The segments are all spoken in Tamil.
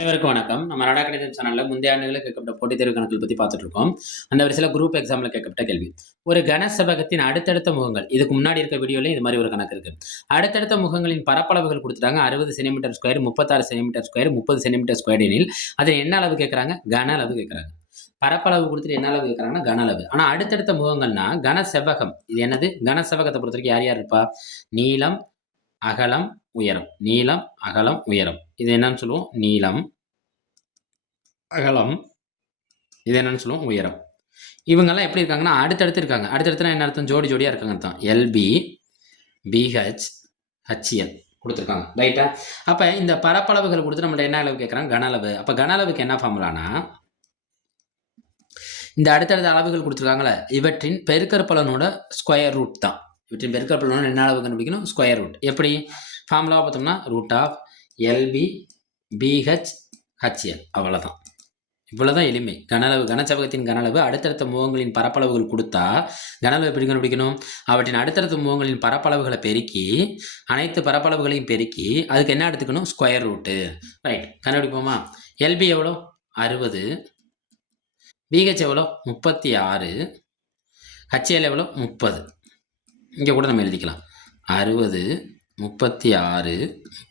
அனைவருக்கும் வணக்கம். நம்ம நாடா கணிதம் சேனல்ல முந்தைய ஆண்டுகளில் கேட்கப்பட்ட போட்டித் தேர்வு கணக்குகள் பத்தி பார்த்துட்டு இருக்கோம். அந்த வரிசையில குரூப் எக்ஸாம்ல கேட்கப்பட்ட கேள்வி. ஒரு கனசெவ்வகத்தின் அடுத்தடுத்த முகங்கள். இதுக்கு முன்னாடி இருக்க வீடியோல இது மாதிரி ஒரு கணக்கு இருக்கு. அடுத்தடுத்த முகங்களின் பரப்பளவுகள் கொடுத்துட்டாங்க. 60 centimetre square, 36 centimetre square, 30 centimetre square எனில் அதில் என்ன அளவு கேட்கறாங்க? கன அளவு கேட்கறாங்க. பரப்பளவு கொடுத்துட்டு என்ன அளவு கேட்கறாங்கன்னா கன அளவு. ஆனா அடுத்தடுத்த முகங்கள்னா கனசெவ்வகம். இது என்னது? கனசெவ்வகத்தை பொறுத்தவரைக்கும் யார் யார் இருப்பா? நீளம், அகலம், உயரம். நீளம், அகலம், உயரம். இது என்னன்னு சொல்லுவோம்? நீளம், அகலம். இது என்னன்னு சொல்லுவோம்? உயரம். இவங்கெல்லாம் எப்படி இருக்காங்கன்னா அடுத்தடுத்து இருக்காங்க. அடுத்தடுத்துனா என்ன அர்த்தம்? ஜோடி ஜோடியா இருக்காங்க அர்த்தம். எல்பி, பிஹெச், ஹெச்எல் கொடுத்துருக்காங்க. ரைட்டா? அப்ப இந்த பரப்பளவுகள் கொடுத்து நம்மள்ட்ட என்ன அளவு கேட்குறாங்க? கன அளவு. அப்ப கன அளவுக்கு என்ன ஃபார்முலானா, இந்த அடுத்தடுத்த அளவுகள் கொடுத்துருக்காங்களே இவற்றின் பெருக்கற்பலனோட ஸ்கொயர் ரூட் தான். இவற்றின் பெருக்கற்பலனோட என்ன அளவு கண்டுபிடிக்கணும்? Square root. எப்படி ஃபார்முலாவை பார்த்தோம்னா root of LB BH HL. அவ்வளோதான். இவ்வளவுதான் எளிமை. கனளவு, கனசெவ்வகத்தின் கனளவு அடுத்தடுத்த முகங்களின் பரப்பளவுகள் கொடுத்தா கனளவு எப்படி கண்டுபிடிக்கணும்? அவற்றின் அடுத்தடுத்த முகங்களின் பரப்பளவுகளை பெருக்கி அனைத்து பரப்பளவுகளையும் பெருக்கி அதுக்கு என்ன எடுத்துக்கணும்? Square route. ரைட், கண்டுபிடிப்போமா? எல்பி எவ்வளோ? 60. பிஹெச் எவ்வளோ? 36. ஹெச்எல் எவ்வளோ? 30. இங்கே கூட நம்ம எழுதிக்கலாம் 60, 36,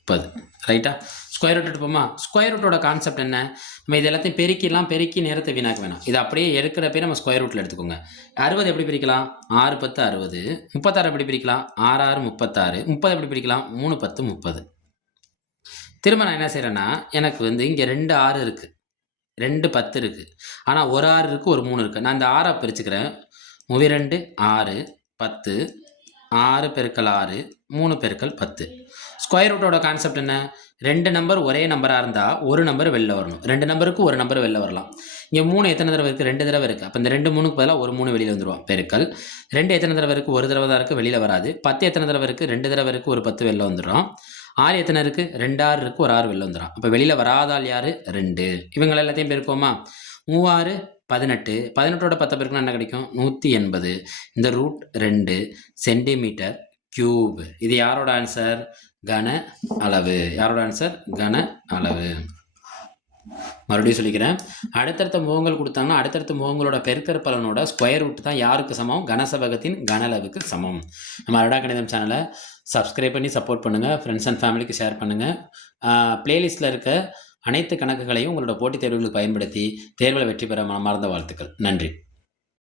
30. ரைட்டா? ஸ்கொயர் ரூட் எடுப்போமா? ஸ்கொயர் ரூட்டோட கான்செப்ட் என்ன? நம்ம இது எல்லாத்தையும் பெருக்கி நேரத்தை வீணாக்க வேணாம். இது அப்படியே எடுக்கிறப்பே நம்ம ஸ்கொயர் ரூட்டில் எடுத்துக்கோங்க. 60 எப்படி பிரிக்கலாம்? 6 10 60. 36 எப்படி பிரிக்கலாம்? 6 6 36. 30 எப்படி பிரிக்கலாம்? 3 10 30. திரும்ப நான் என்ன செய்கிறேன்னா, எனக்கு இங்கே 2 6 இருக்குது, 2 10 இருக்குது. ஆனால் ஒரு 6 இருக்குது, ஒரு 3 இருக்குது. நான் இந்த 6 பிரிச்சுக்கிறேன். 2 6 10, 6 பெருக்கல் 6, 3 பெருக்கல் 10. ஸ்கொயர் ரூட்டோட கான்செப்ட் என்ன? 2 நம்பர் ஒரே நம்பராக இருந்தால் ஒரு நம்பர் வெளில வரணும். 2 நம்பருக்கு ஒரு நம்பர் வெளில வரலாம். இங்கே 3 எத்தனை தடவை இருக்குது? 2 தடவை இருக்குது. அப்போ இந்த 2 3க்கு பதிலாக ஒரு 3 வெளியில் வந்துடுவோம். பெருக்கல் 2 எத்தனை தடவை இருக்குது? ஒரு தடவை தான் இருக்குது, வெளியில் வராது. 10 எத்தனை தடவை இருக்குது? 2 தடவை இருக்குது, ஒரு 10 வெளில வந்துடும். 6 எத்தனை இருக்குது? 2 6 இருக்குது, ஒரு 6 வெளில வந்துடும். அப்போ வெளியில் வராதால் யார்? 2. இவங்க எல்லாத்தையும் பெருப்போமா? 3 18. 18ஓட 10 பெருக்குனா என்ன கிடைக்கும்? 180. இந்த ரூட் 2 சென்டிமீட்டர் கியூப். இது யாரோட ஆன்சர்? கன அளவு. யாரோட ஆன்சர்? கன அளவு. மறுபடியும் சொல்லிக்கிறேன். அடுத்தடுத்த முகங்கள் கொடுத்தாங்கன்னா அடுத்தடுத்த முகங்களோட பெருக்கற்பலனோட ஸ்கொயர் ரூட் தான் யாருக்கு சமம்? கனசெவ்வகத்தின் கன அளவுக்கு சமம். நம்ம அடடா கணிதம் சேனலை சப்ஸ்கிரைப் பண்ணி சப்போர்ட் பண்ணுங்கள். ஃப்ரெண்ட்ஸ் அண்ட் ஃபேமிலிக்கு ஷேர் பண்ணுங்கள். பிளேலிஸ்ட்டில் இருக்க அனைத்து கணக்குகளையும் உங்களோட போட்டித் தேர்வுகளுக்கு பயன்படுத்தி தேர்வில் வெற்றி பெற மனமார்ந்த வாழ்த்துக்கள். நன்றி.